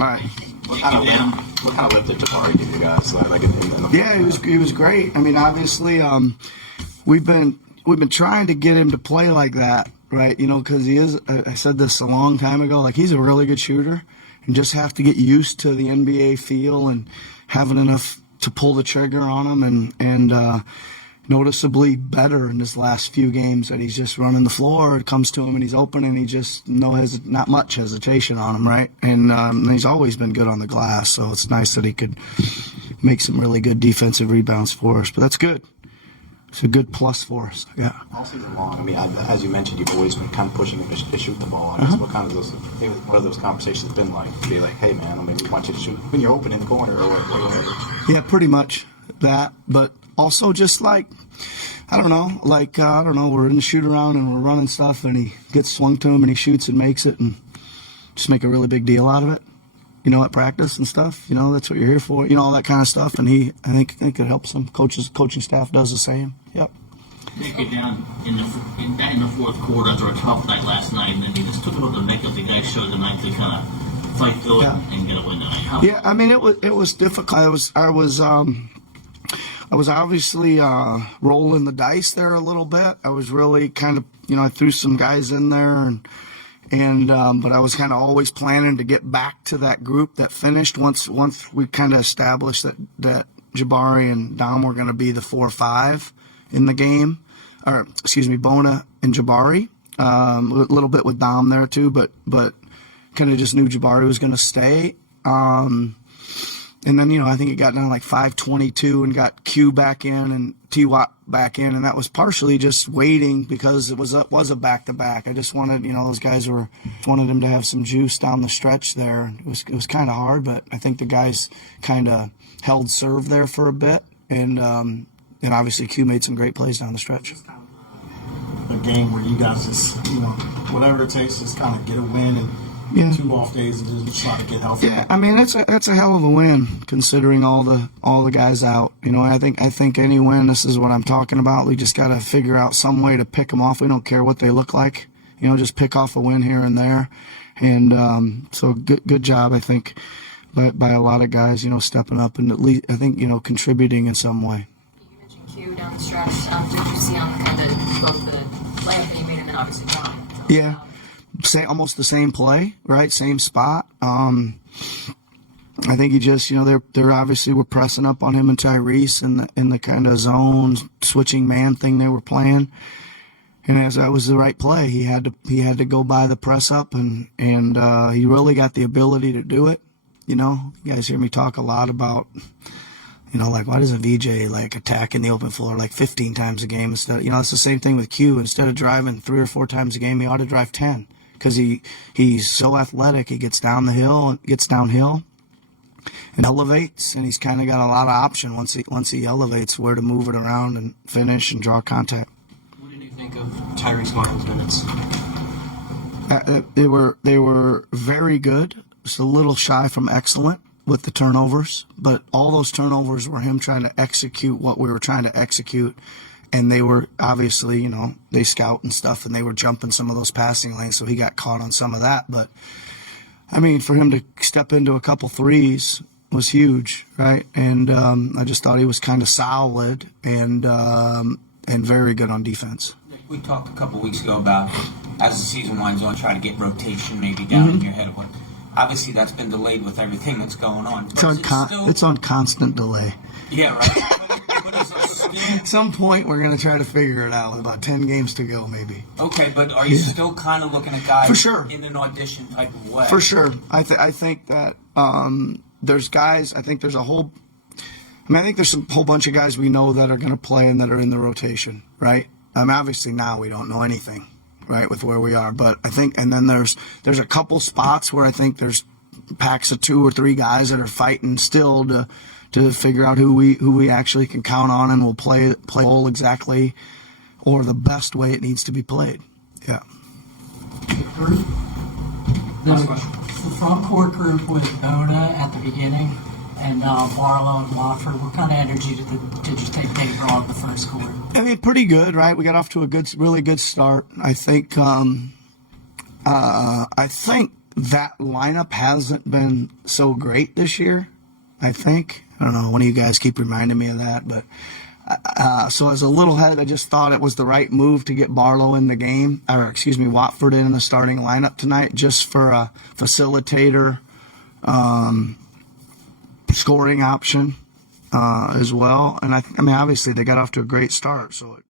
All right. What kind of lift did Jabari give you guys? Yeah, he was great. I mean, obviously, we've been trying to get him to play like that, right? You know, because he is. I said this a long time ago. Like, he's a really good shooter, and just have to get used to the NBA feel and having enough to pull the trigger on him, and noticeably better in his last few games that he's just running the floor. It comes to him and he's open, and he just not much hesitation on him, right? And he's always been good on the glass, so it's nice that he could make some really good defensive rebounds for us. But that's good. It's a good plus for us. Yeah. All season long, I mean, as you mentioned, you've always been kind of pushing him to shoot the ball. I guess what have those conversations been like? To be like, hey man, I mean, we want you to shoot when you're open in the corner or whatever. Yeah, pretty much that. But also just like, I don't know, we're in the shoot around and we're running stuff, and he gets swung to him and he shoots and makes it, and just make a really big deal out of it. You know, at practice and stuff, you know, that's what you're here for, you know, all that kind of stuff. And I think it helps him. Coaching staff does the same. Yep. Take it down in the fourth quarter after a tough night last night, and then you just took it over the makeup. The guys showed tonight to kind of fight through it and get a win tonight. Yeah, I mean, it was difficult. I was obviously rolling the dice there a little bit. I was really kind of, you know, I threw some guys in there, but I was kind of always planning to get back to that group that finished once we kind of established that Jabari and Dom were going to be the 4-5 in the game, or excuse me, Bona and Jabari. A little bit with Dom there too, but kind of just knew Jabari was going to stay. And then, you know, I think it got down to like 5:22 and got Q back in and T-Watt back in, and that was partially just waiting because it was a back-to-back. I just wanted, you know, those guys wanted him to have some juice down the stretch there. It was kind of hard, but I think the guys kind of held serve there for a bit, and obviously Q made some great plays down the stretch. A game where you guys just, you know, whatever it takes, just kind of get a win and. Yeah. 2 off days and just try to get healthy. Yeah, I mean that's a hell of a win considering all the guys out. You know, I think any win. This is what I'm talking about. We just got to figure out some way to pick them off. We don't care what they look like. You know, just pick off a win here and there. And so good job, I think, by a lot of guys. You know, stepping up and at least I think, you know, contributing in some way. You mentioned Q down the stretch. Did you see on kind of both the play that you made and then obviously Dom? Yeah. Almost the same play, right? Same spot. I think he just, you know, they're obviously were pressing up on him and Tyrese in the kind of zone switching man thing they were playing, and as that was the right play, he had to go by the press up, and he really got the ability to do it. You know, you guys hear me talk a lot about, you know, like why doesn't VJ like attack in the open floor like 15 times a game instead? You know, it's the same thing with Q. Instead of driving 3 or 4 times a game, he ought to drive 10. Because he's so athletic, he gets downhill and elevates, and he's kind of got a lot of option once he elevates where to move it around and finish and draw contact. What did you think of Tyrese Martin's minutes? They were very good. Just a little shy from excellent with the turnovers, but all those turnovers were him trying to execute what we were trying to execute. And they were obviously, you know, they scout and stuff, and they were jumping some of those passing lanes, so he got caught on some of that. But, I mean, for him to step into a couple threes was huge, right? And I just thought he was kind of solid and very good on defense. We talked a couple weeks ago about, as the season winds on, trying to get rotation maybe down in your head. Obviously, that's been delayed with everything that's going on. It's on constant delay. Yeah, right. But is it still... At some point, we're going to try to figure it out with about 10 games to go, maybe. Okay, but are you still kind of looking at guys for sure in an audition type of way? For sure. I think that there's guys, I think there's a whole bunch of guys we know that are going to play and that are in the rotation, right? Obviously now we don't know anything, right, with where we are. But I think, and then there's a couple spots where I think there's packs of 2 or 3 guys that are fighting still to figure out who we actually can count on and will play role exactly or the best way it needs to be played. Yeah. The front court group with Bona at the beginning and Barlow and Wofford, what kind of energy did you think they brought in the first quarter? I mean, pretty good, right? We got off to a really good start. I think that lineup hasn't been so great this year, I think. I don't know. One of you guys keep reminding me of that. But so as a little head, I just thought it was the right move to get Barlow in the game, or excuse me, Watford in the starting lineup tonight, just for a facilitator, scoring option as well. And I mean, obviously they got off to a great start, so